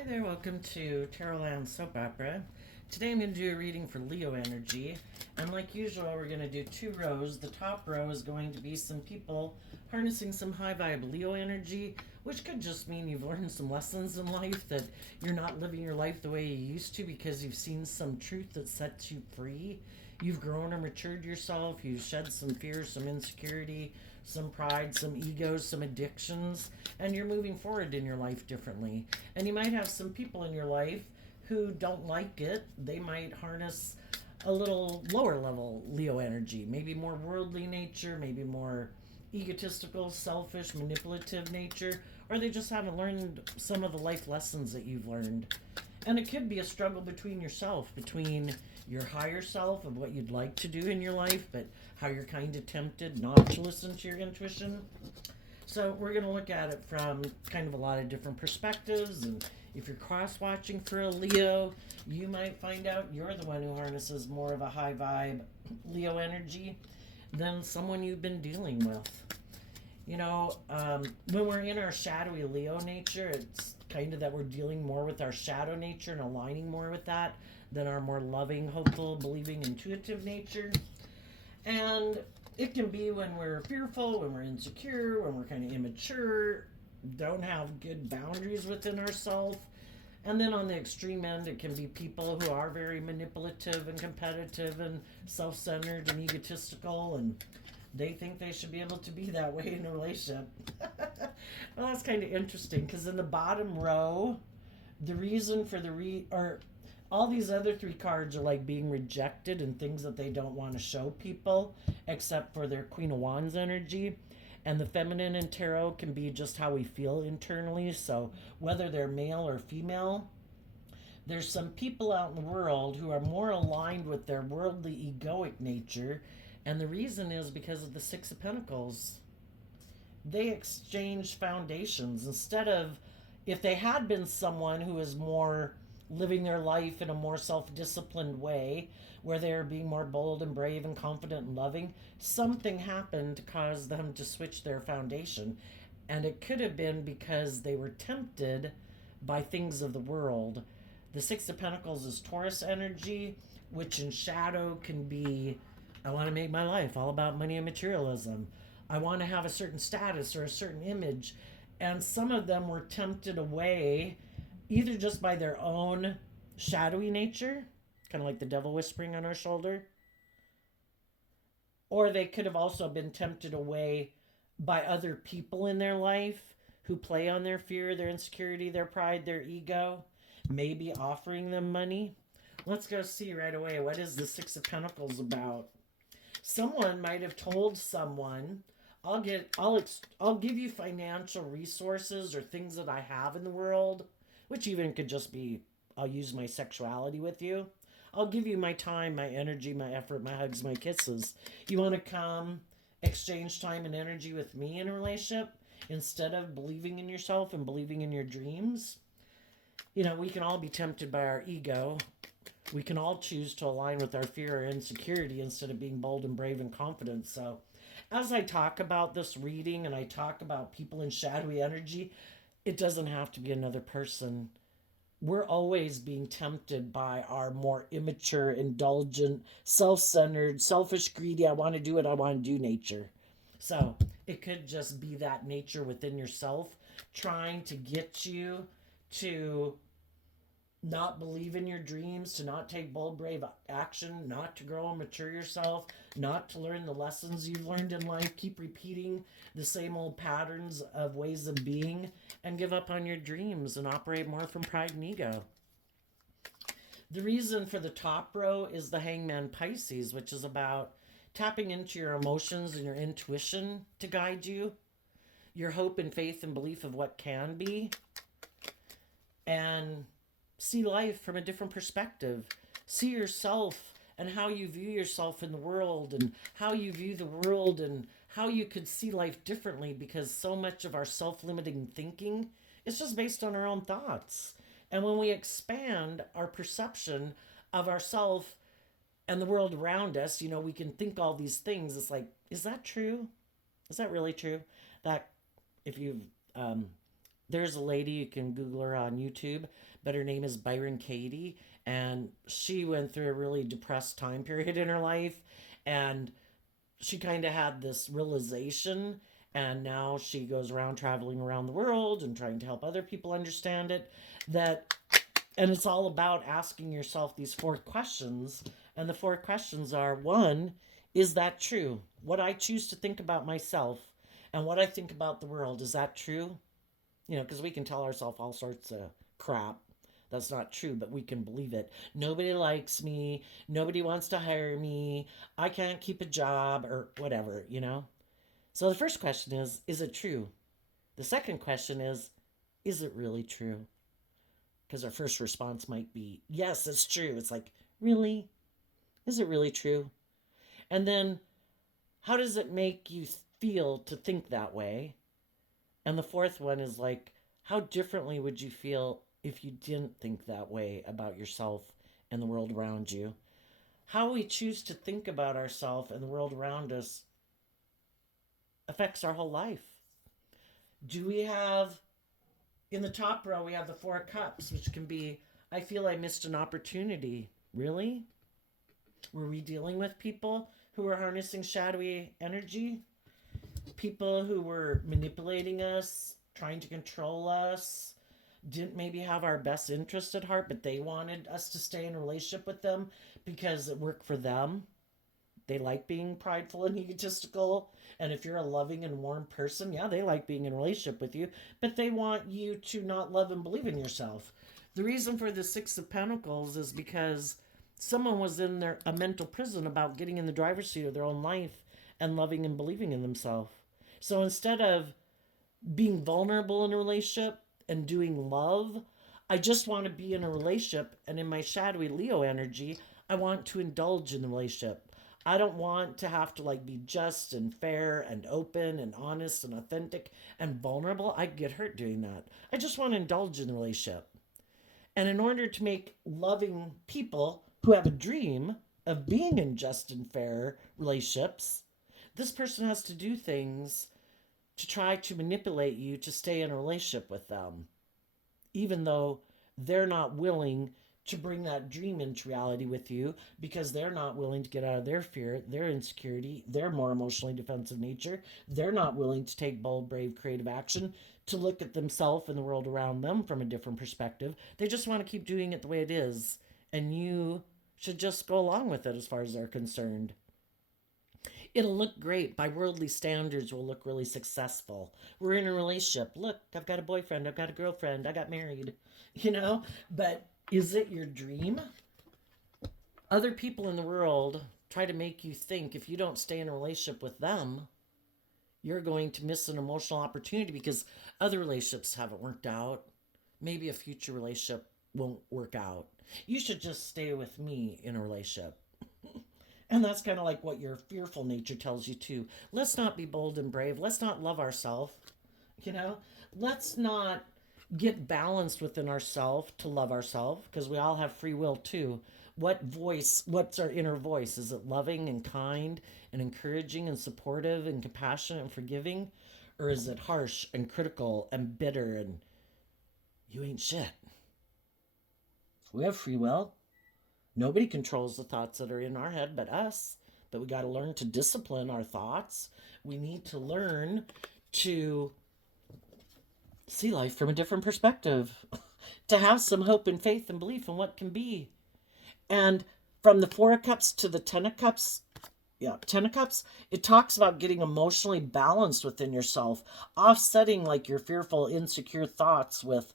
Hi there, welcome to Tarotland Soap Opera. Today I'm going to do a reading for Leo energy, and like usual, we're going to do two rows. The top row is going to be some people harnessing some high vibe Leo energy, which could just mean you've learned some lessons in life, that you're not living your life the way you used to because you've seen some truth that sets you free. You've grown or matured yourself, you've shed some fear, some insecurity, some pride, some egos, some addictions, and you're moving forward in your life differently. And you might have some people in your life who don't like it. They might harness a little lower level Leo energy, maybe more worldly nature, maybe more egotistical, selfish, manipulative nature, or they just haven't learned some of the life lessons that you've learned. And it could be a struggle between yourself, between your higher self of what you'd like to do in your life, but how you're kind of tempted not to listen to your intuition. So we're going to look at it from kind of a lot of different perspectives. And if you're cross watching for a Leo, you might find out you're the one who harnesses more of a high vibe Leo energy than someone you've been dealing with. When we're in our shadowy Leo nature, it's kind of that we're dealing more with our shadow nature and aligning more with that than our more loving, hopeful, believing, intuitive nature. And it can be when we're fearful, when we're insecure, when we're kind of immature, don't have good boundaries within ourselves. And then on the extreme end, it can be people who are very manipulative and competitive and self centered and egotistical, and they think they should be able to be that way in a relationship. Well, that's kind of interesting because in the bottom row, the reason for or all these other three cards are like being rejected and things that they don't want to show people, except for their Queen of Wands energy. And the feminine in tarot can be just how we feel internally. So whether they're male or female, there's some people out in the world who are more aligned with their worldly egoic nature. And the reason is because of the Six of Pentacles. They exchange foundations instead of, if they had been someone who is more living their life in a more self-disciplined way, where they're being more bold and brave and confident and loving, something happened to cause them to switch their foundation. And it could have been because they were tempted by things of the world. The Six of Pentacles is Taurus energy, which in shadow can be, I want to make my life all about money and materialism. I want to have a certain status or a certain image. And some of them were tempted away either just by their own shadowy nature, kind of like the devil whispering on our shoulder, or they could have also been tempted away by other people in their life who play on their fear, their insecurity, their pride, their ego, maybe offering them money. Let's go see right away, what is the Six of Pentacles about? Someone might have told someone, I'll give you financial resources or things that I have in the world, which even could just be, I'll use my sexuality with you. I'll give you my time, my energy, my effort, my hugs, my kisses. You want to come exchange time and energy with me in a relationship instead of believing in yourself and believing in your dreams? We can all be tempted by our ego. We can all choose to align with our fear or insecurity instead of being bold and brave and confident. So, as I talk about this reading and I talk about people in shadowy energy, it doesn't have to be another person. We're always being tempted by our more immature, indulgent, self centered, selfish, greedy, I want to do what I want to do nature. So it could just be that nature within yourself trying to get you to not believe in your dreams, to not take bold, brave action, not to grow and mature yourself, not to learn the lessons you've learned in life, keep repeating the same old patterns of ways of being, and give up on your dreams and operate more from pride and ego. The reason for the top row is the Hangman Pisces, which is about tapping into your emotions and your intuition to guide you, your hope and faith and belief of what can be, and see life from a different perspective. See yourself and how you view yourself in the world and how you view the world and how you could see life differently, because so much of our self-limiting thinking is just based on our own thoughts. And when we expand our perception of ourself and the world around us, we can think all these things. It's like, is that true? Is that really true? That if you've there's a lady, you can Google her on YouTube, but her name is Byron Katie. And she went through a really depressed time period in her life. And she kind of had this realization. And now she goes around traveling around the world and trying to help other people understand it. That, and it's all about asking yourself these four questions. And the four questions are: one, is that true? What I choose to think about myself and what I think about the world, is that true? You know, because we can tell ourselves all sorts of crap that's not true, but we can believe it. Nobody likes me. Nobody wants to hire me. I can't keep a job or whatever, you know? So the first question is it true? The second question is it really true? Because our first response might be, yes, it's true. It's like, really? Is it really true? And then, how does it make you feel to think that way? And the fourth one is like, how differently would you feel if you didn't think that way about yourself and the world around you? How we choose to think about ourselves and the world around us affects our whole life. Do we have, in the top row, we have the Four Cups, which can be, I feel I missed an opportunity. Really? Were we dealing with people who were harnessing shadowy energy? People who were manipulating us, trying to control us, didn't maybe have our best interest at heart, but they wanted us to stay in a relationship with them because it worked for them. They like being prideful and egotistical. And if you're a loving and warm person, yeah, they like being in a relationship with you, but they want you to not love and believe in yourself. The reason for the Six of Pentacles is because someone was in a mental prison about getting in the driver's seat of their own life and loving and believing in themselves. So instead of being vulnerable in a relationship and doing love, I just want to be in a relationship, and in my shadowy Leo energy, I want to indulge in the relationship. I don't want to have to like be just and fair and open and honest and authentic and vulnerable. I get hurt doing that. I just want to indulge in the relationship. And in order to make loving people who have a dream of being in just and fair relationships, this person has to do things to try to manipulate you to stay in a relationship with them, even though they're not willing to bring that dream into reality with you, because they're not willing to get out of their fear, their insecurity, their more emotionally defensive nature. They're not willing to take bold, brave, creative action to look at themselves and the world around them from a different perspective. They just want to keep doing it the way it is. And you should just go along with it as far as they're concerned. It'll look great. By worldly standards, we'll look really successful. We're in a relationship. Look, I've got a boyfriend. I've got a girlfriend. I got married. You know? But is it your dream? Other people in the world try to make you think if you don't stay in a relationship with them, you're going to miss an emotional opportunity because other relationships haven't worked out. Maybe a future relationship won't work out. You should just stay with me in a relationship. And that's kind of like what your fearful nature tells you too. Let's not be bold and brave. Let's not love ourselves. You know, let's not get balanced within ourselves to love ourselves, because we all have free will too. What's our inner voice? Is it loving and kind and encouraging and supportive and compassionate and forgiving? Or is it harsh and critical and bitter and you ain't shit? We have free will. Nobody controls the thoughts that are in our head but us. But we got to learn to discipline our thoughts. We need to learn to see life from a different perspective, to have some hope and faith and belief in what can be. And from the Four of Cups to the Ten of Cups, it talks about getting emotionally balanced within yourself, offsetting like your fearful, insecure thoughts with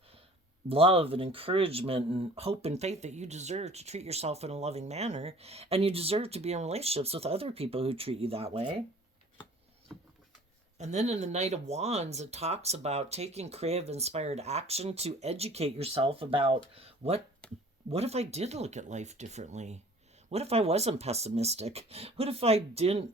love and encouragement and hope and faith that you deserve to treat yourself in a loving manner, and you deserve to be in relationships with other people who treat you that way. And then in the Knight of Wands, it talks about taking creative, inspired action to educate yourself about what if I did look at life differently? What if I wasn't pessimistic? What if I didn't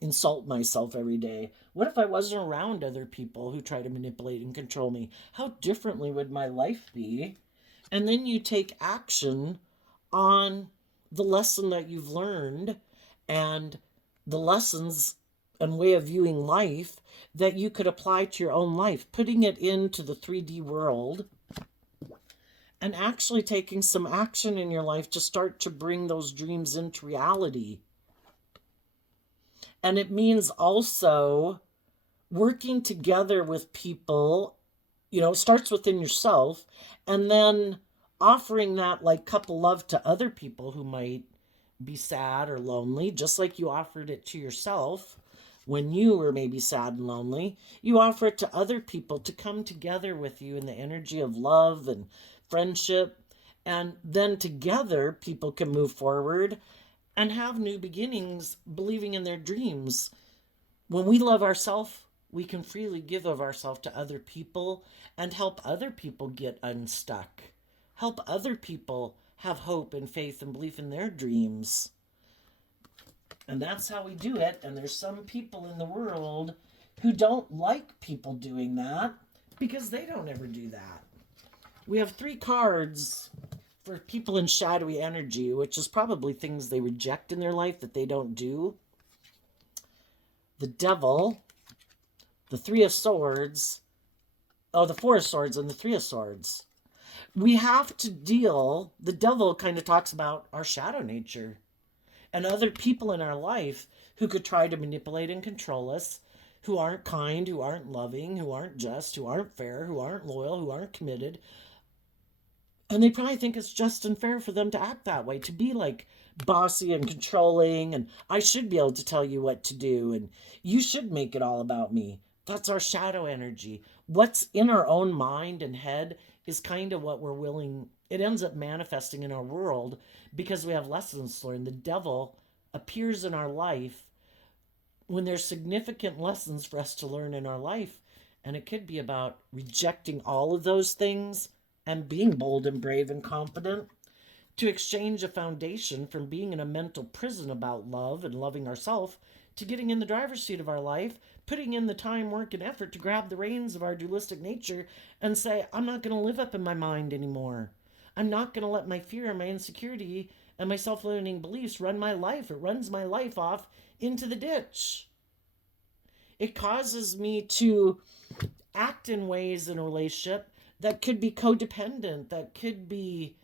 insult myself every day? What if I wasn't around other people who try to manipulate and control me? How differently would my life be? And then you take action on the lesson that you've learned and the lessons and way of viewing life that you could apply to your own life, putting it into the 3D world and actually taking some action in your life to start to bring those dreams into reality. And it means also working together with people, it starts within yourself, and then offering that like couple love to other people who might be sad or lonely, just like you offered it to yourself when you were maybe sad and lonely. You offer it to other people to come together with you in the energy of love and friendship. And then together, people can move forward and have new beginnings, believing in their dreams. When we love ourselves, we can freely give of ourselves to other people and help other people get unstuck. Help other people have hope and faith and belief in their dreams. And that's how we do it. And there's some people in the world who don't like people doing that because they don't ever do that. We have 3 cards for people in shadowy energy, which is probably things they reject in their life that they don't do. The Devil, the 3 of Swords, the 4 of Swords, and the 3 of Swords. We have to deal, the Devil kind of talks about our shadow nature and other people in our life who could try to manipulate and control us, who aren't kind, who aren't loving, who aren't just, who aren't fair, who aren't loyal, who aren't committed. And they probably think it's just and fair for them to act that way, to be like bossy and controlling, and I should be able to tell you what to do, and you should make it all about me. That's our shadow energy. What's in our own mind and head is kind of what we're willing, it ends up manifesting in our world because we have lessons to learn. The Devil appears in our life when there's significant lessons for us to learn in our life. And it could be about rejecting all of those things and being bold and brave and confident to exchange a foundation from being in a mental prison about love and loving ourselves to getting in the driver's seat of our life, putting in the time, work, and effort to grab the reins of our dualistic nature and say, I'm not going to live up in my mind anymore. I'm not going to let my fear and my insecurity and my self-limiting beliefs run my life. It runs my life off into the ditch. It causes me to act in ways in a relationship that could be codependent, that could be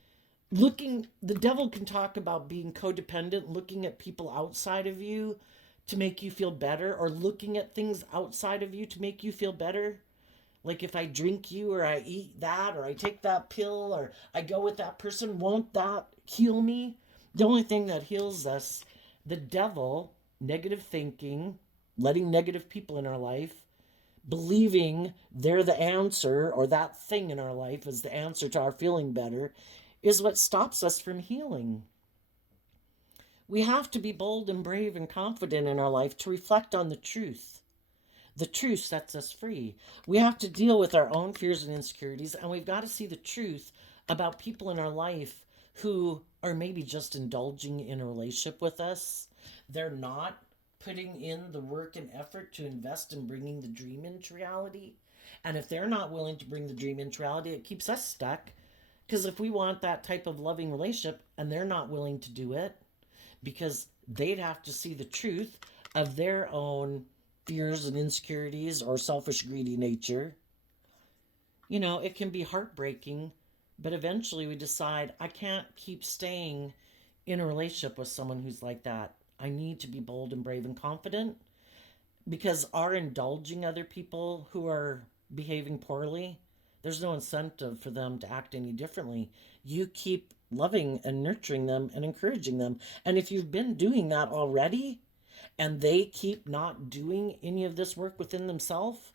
the Devil can talk about being codependent, looking at people outside of you to make you feel better, or looking at things outside of you to make you feel better. Like if I drink you, or I eat that, or I take that pill, or I go with that person, won't that heal me? The only thing that heals us, the Devil, negative thinking, letting negative people in our life, believing they're the answer, or that thing in our life is the answer to our feeling better, is what stops us from healing. We have to be bold and brave and confident in our life to reflect on the truth. The truth sets us free. We have to deal with our own fears and insecurities, and we've got to see the truth about people in our life who are maybe just indulging in a relationship with us. They're not putting in the work and effort to invest in bringing the dream into reality. And if they're not willing to bring the dream into reality, it keeps us stuck. Because if we want that type of loving relationship and they're not willing to do it, because they'd have to see the truth of their own fears and insecurities or selfish, greedy nature, it can be heartbreaking. But eventually we decide, I can't keep staying in a relationship with someone who's like that. I need to be bold and brave and confident, because our indulging other people who are behaving poorly, there's no incentive for them to act any differently. You keep loving and nurturing them and encouraging them. And if you've been doing that already and they keep not doing any of this work within themselves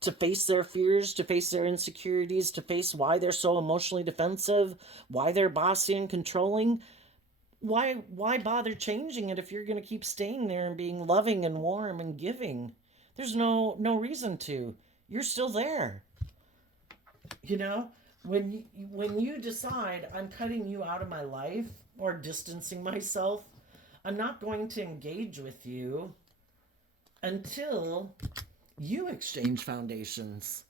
to face their fears, to face their insecurities, to face why they're so emotionally defensive, why they're bossy and controlling, why bother changing it if you're going to keep staying there and being loving and warm and giving? There's no reason to. You're still there. When you decide I'm cutting you out of my life or distancing myself, I'm not going to engage with you until you exchange foundations.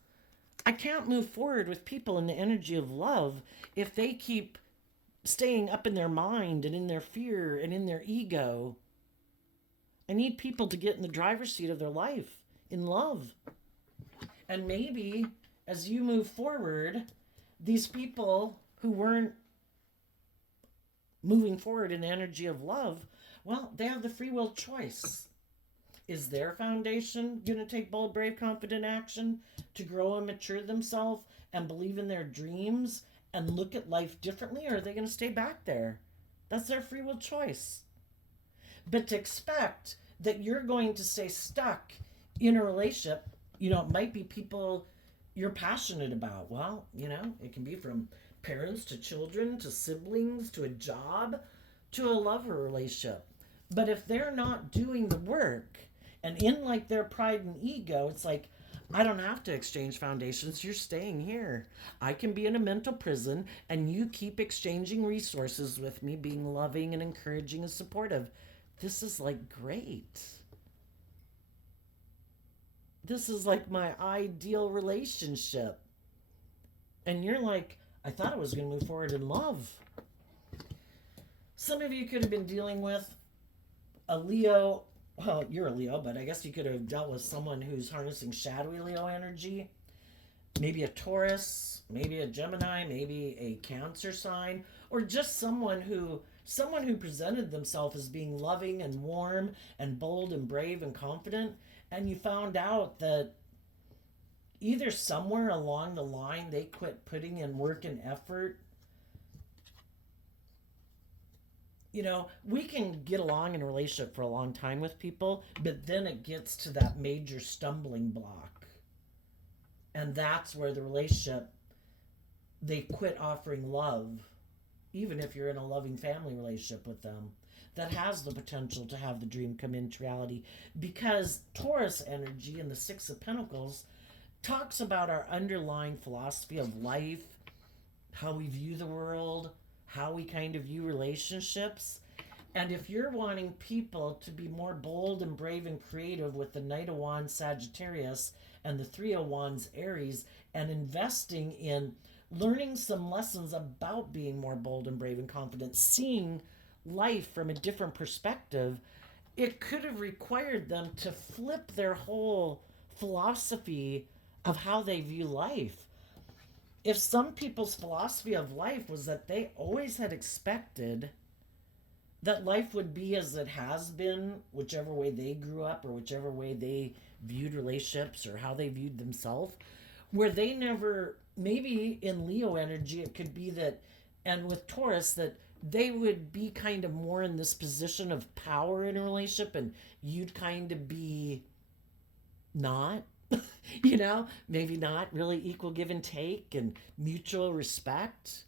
I can't move forward with people in the energy of love if they keep staying up in their mind and in their fear and in their ego. I need people to get in the driver's seat of their life in love. And maybe as you move forward, these people who weren't moving forward in the energy of love, well, they have the free will choice. Is their foundation going to take bold, brave, confident action to grow and mature themselves and believe in their dreams and look at life differently, or are they going to stay back there? That's their free will choice. But to expect that you're going to stay stuck in a relationship, it might be people you're passionate about. Well, it can be from parents to children to siblings to a job to a lover relationship. But if they're not doing the work and in like their pride and ego, it's like, I don't have to exchange foundations. You're staying here. I can be in a mental prison and you keep exchanging resources with me, being loving and encouraging and supportive. This is like great. This is like my ideal relationship. And you're like, I thought I was going to move forward in love. Some of you could have been dealing with a Leo. Well, you're a Leo, but I guess you could have dealt with someone who's harnessing shadowy Leo energy. Maybe a Taurus, maybe a Gemini, maybe a Cancer sign, or just someone who presented themselves as being loving and warm and bold and brave and confident, and you found out that either somewhere along the line they quit putting in work and effort. We can get along in a relationship for a long time with people, but then it gets to that major stumbling block. And that's where the relationship, they quit offering love, even if you're in a loving family relationship with them that has the potential to have the dream come into reality. Because Taurus energy in the Six of Pentacles talks about our underlying philosophy of life, how we view the world, how we kind of view relationships. And if you're wanting people to be more bold and brave and creative with the Knight of Wands Sagittarius and the Three of Wands Aries, and investing in learning some lessons about being more bold and brave and confident, seeing life from a different perspective, it could have required them to flip their whole philosophy of how they view life. If some people's philosophy of life was that they always had expected that life would be as it has been, whichever way they grew up or whichever way they viewed relationships or how they viewed themselves, where they never, maybe in Leo energy, it could be that, and with Taurus, that they would be kind of more in this position of power in a relationship and you'd kind of be not. Maybe not really equal give and take and mutual respect,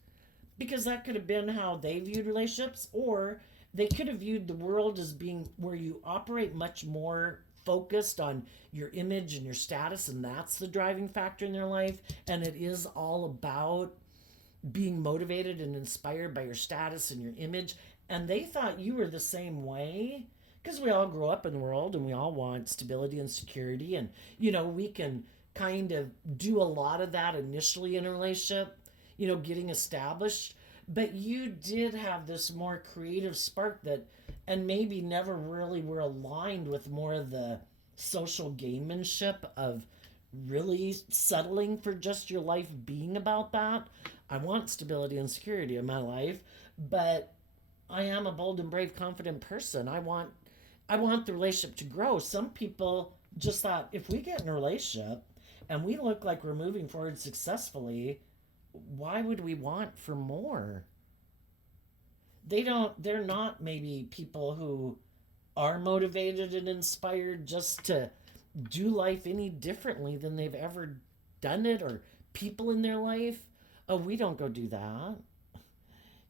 because that could have been how they viewed relationships, or they could have viewed the world as being where you operate much more focused on your image and your status, and that's the driving factor in their life, and it is all about being motivated and inspired by your status and your image. And they thought you were the same way, because we all grow up in the world and we all want stability and security, and we can kind of do a lot of that initially in a relationship, getting established. But you did have this more creative spark that, and maybe never really were aligned with more of the social gamemanship of really settling for just your life being about that. I want stability and security in my life, but I am a bold and brave, confident person. I want the relationship to grow. Some people just thought, if we get in a relationship and we look like we're moving forward successfully, why would we want for more? They're not maybe people who are motivated and inspired just to do life any differently than they've ever done it, or people in their life. Oh, we don't go do that.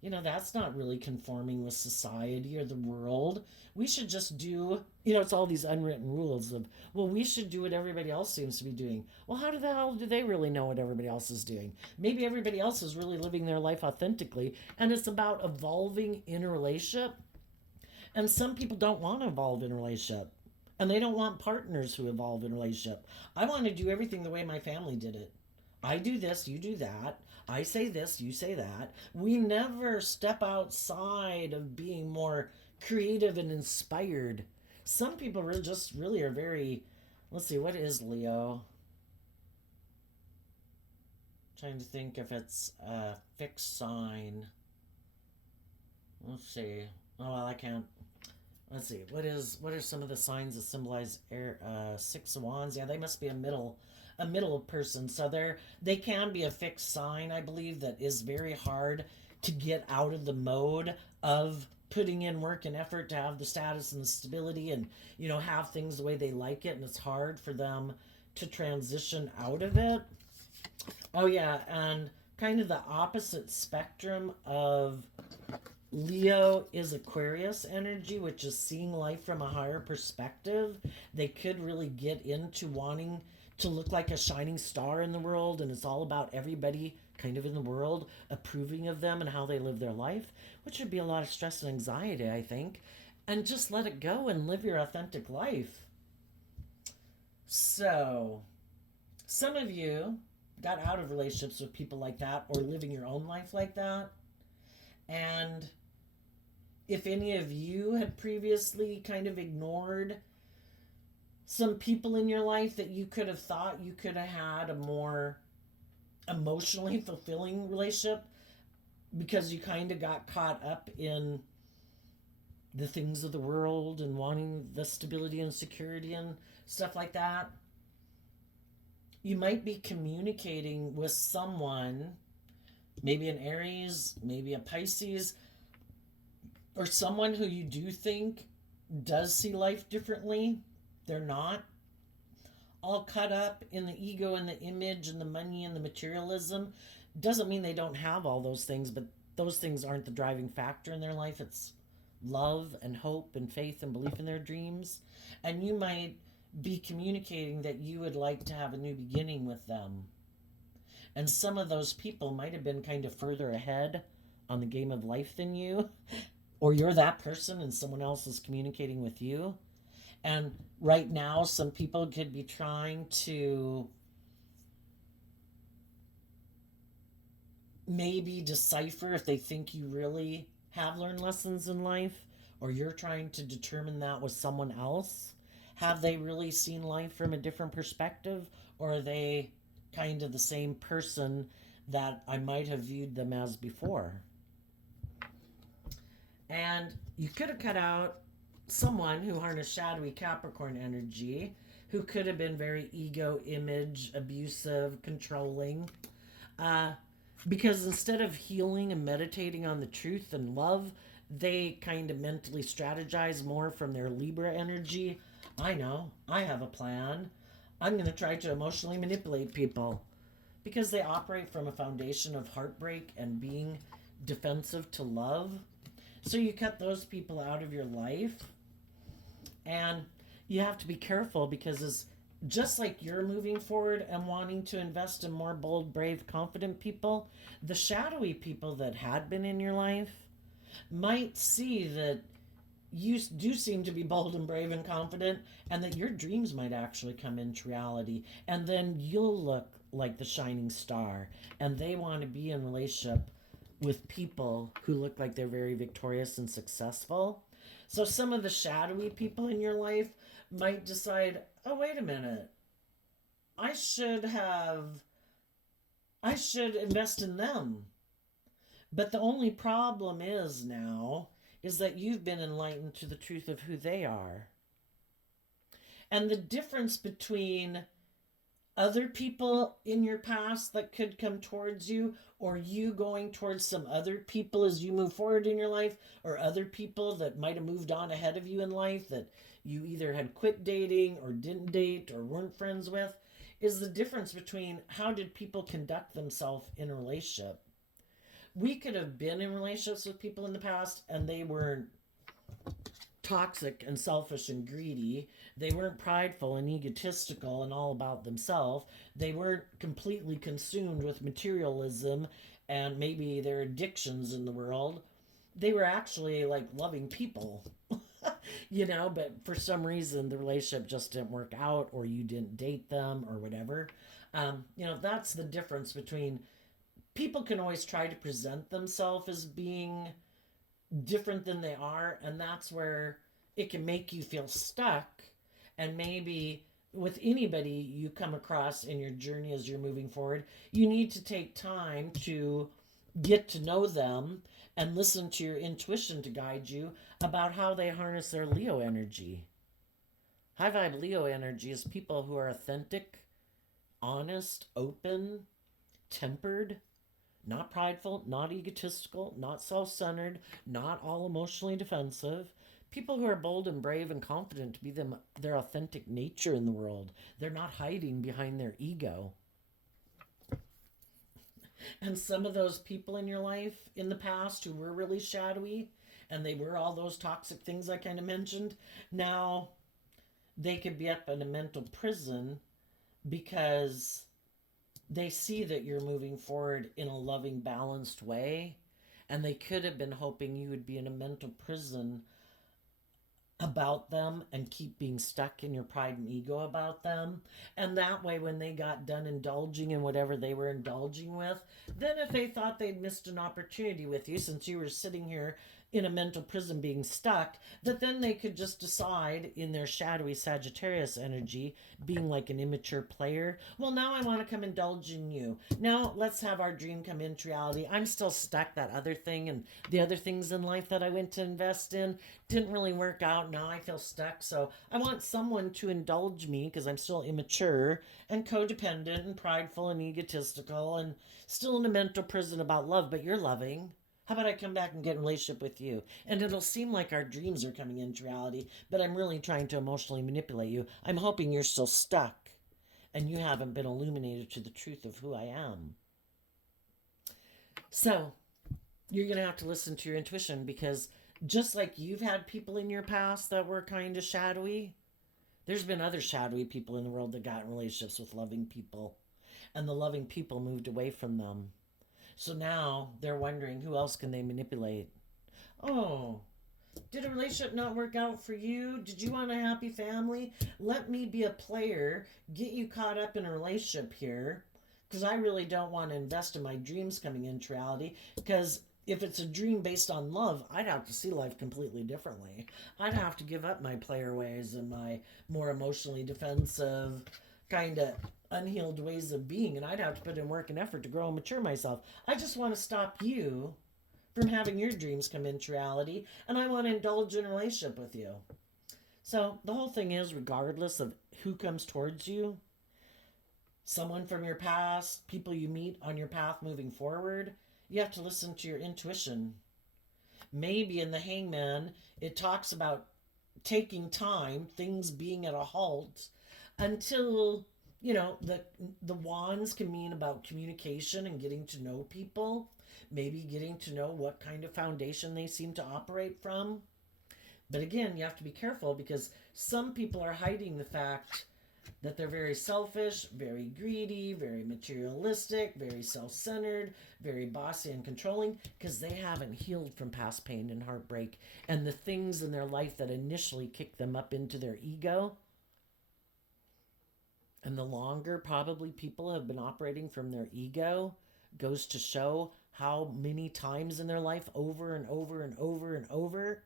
That's not really conforming with society or the world. We should just do, it's all these unwritten rules of, well, we should do what everybody else seems to be doing. Well, how the hell do they really know what everybody else is doing? Maybe everybody else is really living their life authentically, and it's about evolving in a relationship. And some people don't want to evolve in a relationship, and they don't want partners who evolve in a relationship. I want to do everything the way my family did it. I do this, you do that. I say this, you say that. We never step outside of being more creative and inspired. Some people really just really are very. Let's see, what is Leo? Trying to think if it's a fixed sign. Let's see. Oh well, I can't. Let's see. What are some of the signs that symbolize air? Six of Wands. Yeah, they must be a middle person. So they can be a fixed sign, I believe, that is very hard to get out of the mode of putting in work and effort to have the status and the stability and have things the way they like it, and it's hard for them to transition out of it. Oh yeah, and kind of the opposite spectrum of Leo is Aquarius energy, which is seeing life from a higher perspective. They could really get into wanting to look like a shining star in the world, and it's all about everybody kind of in the world approving of them and how they live their life, which would be a lot of stress and anxiety, I think. And just let it go and live your authentic life. So, some of you got out of relationships with people like that or living your own life like that. And if any of you had previously kind of ignored some people in your life that you could have thought you could have had a more emotionally fulfilling relationship because you kind of got caught up in the things of the world and wanting the stability and security and stuff like that, you might be communicating with someone, maybe an Aries, maybe a Pisces, or someone who you do think does see life differently. They're not all caught up in the ego and the image and the money and the materialism. Doesn't mean they don't have all those things, but those things aren't the driving factor in their life. It's love and hope and faith and belief in their dreams. And you might be communicating that you would like to have a new beginning with them. And some of those people might have been kind of further ahead on the game of life than you, or you're that person and someone else is communicating with you. And right now, some people could be trying to maybe decipher if they think you really have learned lessons in life, or you're trying to determine that with someone else. Have they really seen life from a different perspective, or are they kind of the same person that I might have viewed them as before? And you could have cut out someone who harnessed shadowy Capricorn energy, who could have been very ego, image, abusive, controlling. Uh, because instead of healing and meditating on the truth and love, they kind of mentally strategize more from their Libra energy. I know, I have a plan. I'm going to try to emotionally manipulate people because they operate from a foundation of heartbreak and being defensive to love. So you cut those people out of your life, and you have to be careful because it's just like you're moving forward and wanting to invest in more bold, brave, confident people, the shadowy people that had been in your life might see that you do seem to be bold and brave and confident, and that your dreams might actually come into reality. And then you'll look like the shining star, and they want to be in relationship with people who look like they're very victorious and successful. So some of the shadowy people in your life might decide, oh, wait a minute, I should have, I should invest in them. But the only problem is now is that you've been enlightened to the truth of who they are. And the difference between other people in your past that could come towards you, or you going towards some other people as you move forward in your life, or other people that might have moved on ahead of you in life that you either had quit dating or didn't date or weren't friends with, is the difference between how did people conduct themselves in a relationship. We could have been in relationships with people in the past and they were toxic and selfish and greedy. They weren't prideful and egotistical and all about themselves. They weren't completely consumed with materialism and maybe their addictions in the world. They were actually like loving people, but for some reason the relationship just didn't work out, or you didn't date them or whatever. That's the difference between people can always try to present themselves as being different than they are, and that's where it can make you feel stuck. And maybe with anybody you come across in your journey as you're moving forward, you need to take time to get to know them and listen to your intuition to guide you about how they harness their Leo energy. High vibe Leo energy is people who are authentic, honest, open, tempered, not prideful, not egotistical, not self centered, not all emotionally defensive. People who are bold and brave and confident to be their authentic nature in the world. They're not hiding behind their ego. And some of those people in your life in the past who were really shadowy and they were all those toxic things I kind of mentioned, now they could be up in a mental prison because they see that you're moving forward in a loving, balanced way. And they could have been hoping you would be in a mental prison about them and keep being stuck in your pride and ego about them. And that way, when they got done indulging in whatever they were indulging with, then if they thought they'd missed an opportunity with you, since you were sitting here in a mental prison being stuck, that then they could just decide in their shadowy Sagittarius energy, being like an immature player, well, now I want to come indulge in you. Now let's have our dream come into reality. I'm still stuck. That other thing and the other things in life that I went to invest in didn't really work out. Now I feel stuck. So I want someone to indulge me because I'm still immature and codependent and prideful and egotistical and still in a mental prison about love, but you're loving. How about I come back and get in a relationship with you? And it'll seem like our dreams are coming into reality, but I'm really trying to emotionally manipulate you. I'm hoping you're still stuck and you haven't been illuminated to the truth of who I am. So you're going to have to listen to your intuition, because just like you've had people in your past that were kind of shadowy, there's been other shadowy people in the world that got in relationships with loving people, and the loving people moved away from them. So now they're wondering, who else can they manipulate? Oh, did a relationship not work out for you? Did you want a happy family? Let me be a player, get you caught up in a relationship here, because I really don't want to invest in my dreams coming into reality. Because if it's a dream based on love, I'd have to see life completely differently. I'd have to give up my player ways and my more emotionally defensive, kind of unhealed ways of being, and I'd have to put in work and effort to grow and mature myself. I just want to stop you from having your dreams come into reality, and I want to indulge in a relationship with you. So the whole thing is, regardless of who comes towards you, someone from your past, people you meet on your path moving forward, you have to listen to your intuition. Maybe in the Hangman, it talks about taking time, things being at a halt, until the wands can mean about communication and getting to know people, maybe getting to know what kind of foundation they seem to operate from. But again, you have to be careful, because some people are hiding the fact that they're very selfish, very greedy, very materialistic, very self-centered, very bossy and controlling, because they haven't healed from past pain and heartbreak and the things in their life that initially kicked them up into their ego. And the longer probably people have been operating from their ego goes to show how many times in their life, over and over and over and over,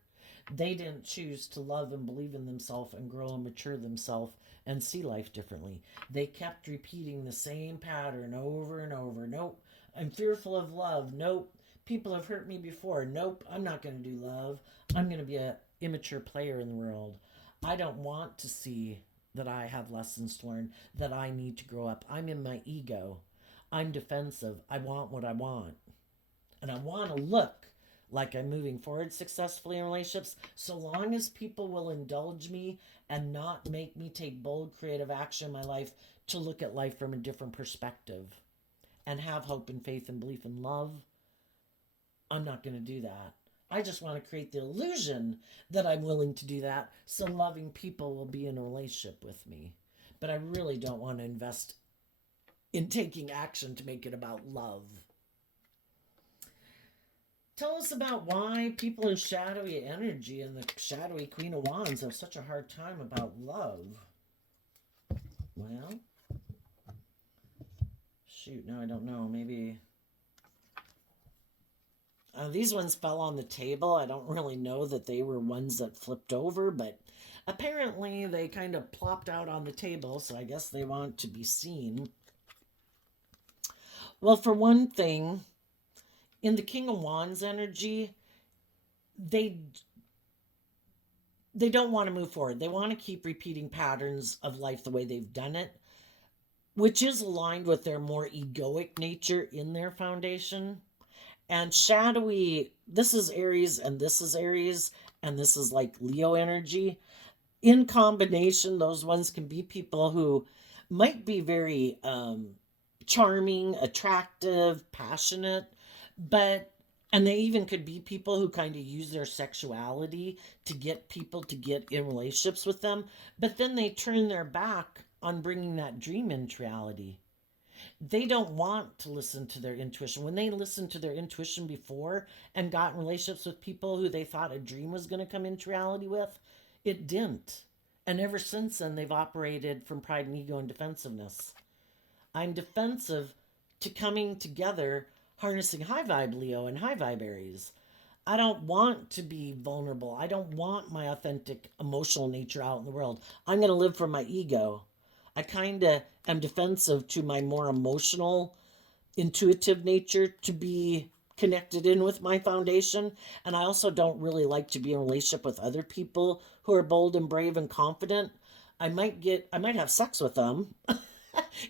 they didn't choose to love and believe in themselves and grow and mature themselves and see life differently. They kept repeating the same pattern over and over. Nope, I'm fearful of love. Nope, people have hurt me before. Nope, I'm not going to do love. I'm going to be an immature player in the world. I don't want to see that I have lessons to learn, that I need to grow up. I'm in my ego. I'm defensive. I want what I want. And I want to look like I'm moving forward successfully in relationships, so long as people will indulge me and not make me take bold, creative action in my life to look at life from a different perspective and have hope and faith and belief in love. I'm not going to do that. I just want to create the illusion that I'm willing to do that, so loving people will be in a relationship with me. But I really don't want to invest in taking action to make it about love. Tell us about why people in shadowy energy and the shadowy Queen of Wands have such a hard time about love. Well, shoot, no, I don't know. Maybe These ones fell on the table. I don't really know that they were ones that flipped over, but apparently they kind of plopped out on the table, so I guess they want to be seen. Well, for one thing, in the King of Wands energy, they they don't want to move forward. They want to keep repeating patterns of life the way they've done it, which is aligned with their more egoic nature in their foundation. And shadowy, this is Aries and this is Aries and this is like Leo energy. In combination, those ones can be people who might be very charming, attractive, passionate, but and they even could be people who kind of use their sexuality to get people to get in relationships with them, but then they turn their back on bringing that dream into reality. They don't want to listen to their intuition. When they listened to their intuition before and got in relationships with people who they thought a dream was going to come into reality with, it didn't. And ever since then, they've operated from pride and ego and defensiveness. I'm defensive to coming together, harnessing high vibe Leo and high vibe Aries. I don't want to be vulnerable. I don't want my authentic emotional nature out in the world. I'm going to live from my ego. I kind of am defensive to my more emotional, intuitive nature to be connected in with my foundation. And I also don't really like to be in a relationship with other people who are bold and brave and confident. I might have sex with them.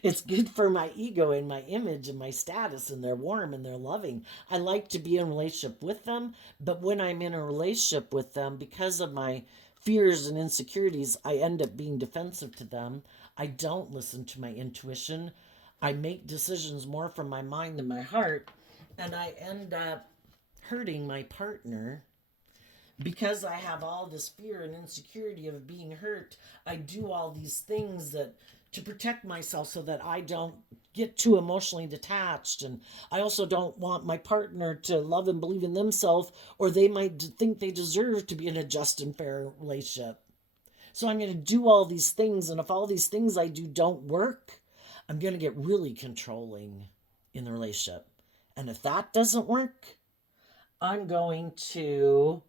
It's good for my ego and my image and my status, and they're warm and they're loving. I like to be in a relationship with them, but when I'm in a relationship with them, because of my fears and insecurities, I end up being defensive to them. I don't listen to my intuition. I make decisions more from my mind than my heart, and I end up hurting my partner because I have all this fear and insecurity of being hurt. I do all these things that to protect myself so that I don't get too emotionally detached. And I also don't want my partner to love and believe in themselves, or they might think they deserve to be in a just and fair relationship. So I'm going to do all these things. And if all these things I do don't work, I'm going to get really controlling in the relationship. And if that doesn't work, I'm going to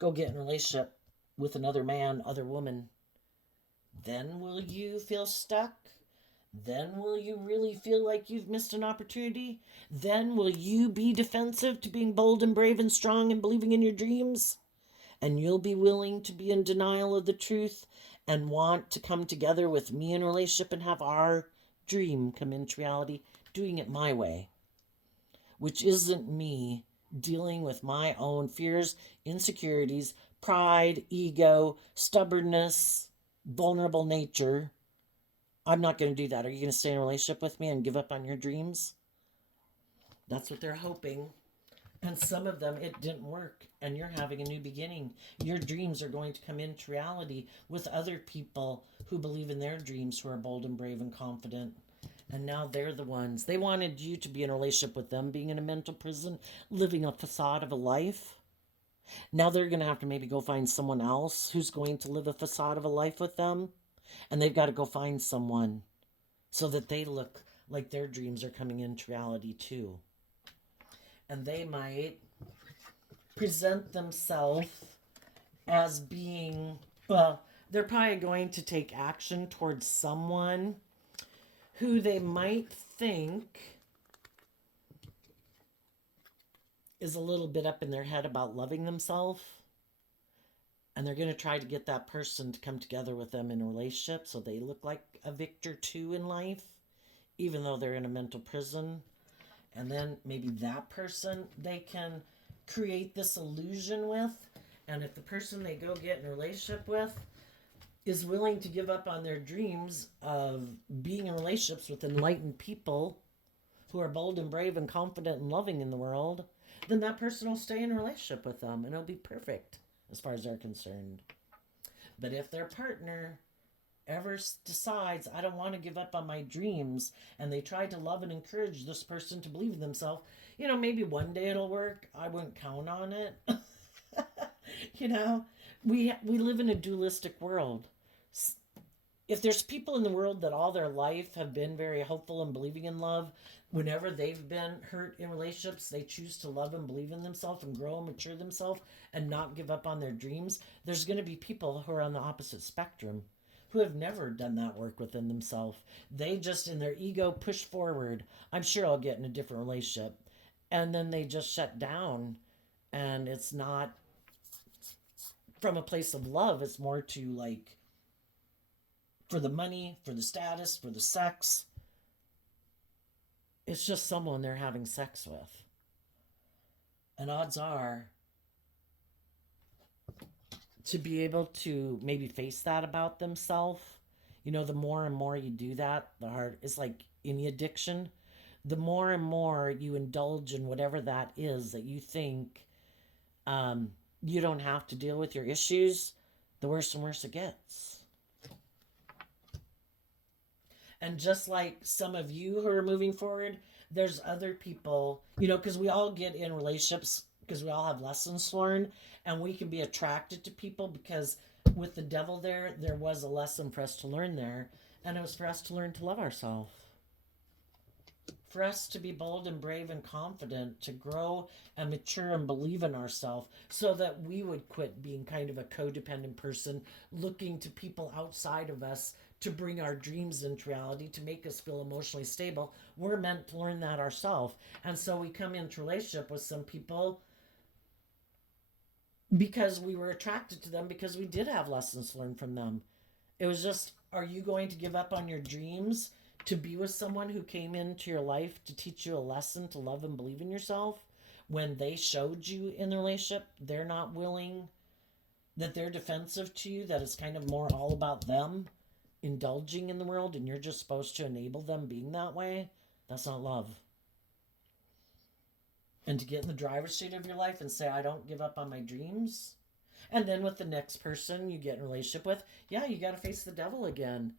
go get in a relationship with another man, other woman. Then will you feel stuck? Then will you really feel like you've missed an opportunity? Then will you be defensive to being bold and brave and strong and believing in your dreams? And you'll be willing to be in denial of the truth and want to come together with me in a relationship and have our dream come into reality, doing it my way, which isn't me dealing with my own fears, insecurities, pride, ego, stubbornness, vulnerable nature. I'm not going to do that. Are you going to stay in a relationship with me and give up on your dreams? That's what they're hoping. And some of them, it didn't work. And you're having a new beginning. Your dreams are going to come into reality with other people who believe in their dreams, who are bold and brave and confident. And now they're the ones. They wanted you to be in a relationship with them, being in a mental prison, living a facade of a life. Now they're going to have to maybe go find someone else who's going to live a facade of a life with them. And they've got to go find someone so that they look like their dreams are coming into reality too. And they might present themselves as being, well, they're probably going to take action towards someone who they might think is a little bit up in their head about loving themselves. And they're going to try to get that person to come together with them in a relationship so they look like a victor too in life, even though they're in a mental prison. And then maybe that person they can create this illusion with. And if the person they go get in a relationship with is willing to give up on their dreams of being in relationships with enlightened people who are bold and brave and confident and loving in the world, then that person will stay in a relationship with them and it'll be perfect as far as they're concerned. But if their partner ever decides, I don't want to give up on my dreams, and they try to love and encourage this person to believe in themselves, maybe one day it'll work. I wouldn't count on it. We live in a dualistic world. if there's people in the world that all their life have been very hopeful and believing in love, whenever they've been hurt in relationships, they choose to love and believe in themselves and grow and mature themselves and not give up on their dreams. There's going to be people who are on the opposite spectrum who have never done that work within themselves. They just, in their ego, push forward. I'm sure I'll get in a different relationship. And then they just shut down. And it's not from a place of love, it's more to like for the money, for the status, for the sex. It's just someone they're having sex with. And odds are, to be able to maybe face that about themselves, the more and more you do that, the harder. It's like any addiction. The more and more you indulge in whatever that is that you think you don't have to deal with your issues, the worse and worse it gets. And just like some of you who are moving forward, there's other people, because we all get in relationships because we all have lessons learned, and we can be attracted to people because with the devil there was a lesson for us to learn there, and it was for us to learn to love ourselves. For us to be bold and brave and confident, to grow and mature and believe in ourselves so that we would quit being kind of a codependent person looking to people outside of us to bring our dreams into reality, to make us feel emotionally stable. We're meant to learn that ourselves. And so we come into relationship with some people because we were attracted to them because we did have lessons learned from them. It was just, are you going to give up on your dreams to be with someone who came into your life to teach you a lesson to love and believe in yourself when they showed you in the relationship they're not willing, that they're defensive to you, that it's kind of more all about them indulging in the world and you're just supposed to enable them being that way? That's not love. And to get in the driver's seat of your life and say, I don't give up on my dreams. And then with the next person you get in a relationship with, yeah, you got to face the devil again.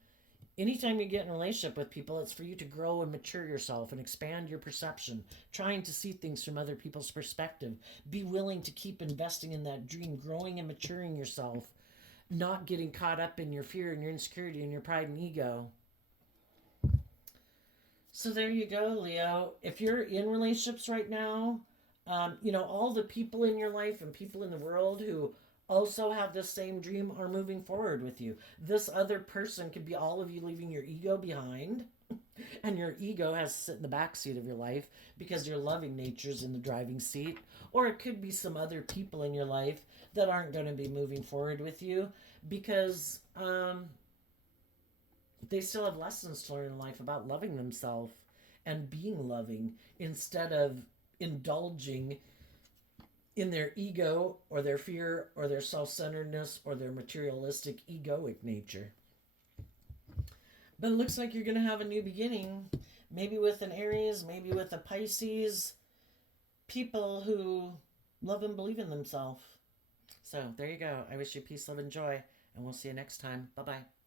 Anytime you get in a relationship with people, it's for you to grow and mature yourself and expand your perception, trying to see things from other people's perspective. Be willing to keep investing in that dream, growing and maturing yourself, not getting caught up in your fear and your insecurity and your pride and ego. So there you go, Leo. If you're in relationships right now, all the people in your life and people in the world who also have the same dream are moving forward with you. This other person could be all of you leaving your ego behind, and your ego has to sit in the back seat of your life because your loving nature's in the driving seat. Or it could be some other people in your life that aren't going to be moving forward with you because they still have lessons to learn in life about loving themselves and being loving instead of indulging in their ego or their fear or their self-centeredness or their materialistic egoic nature. But it looks like you're going to have a new beginning, maybe with an Aries, maybe with a Pisces, people who love and believe in themselves. So there you go. I wish you peace, love, and joy, and we'll see you next time. Bye-bye.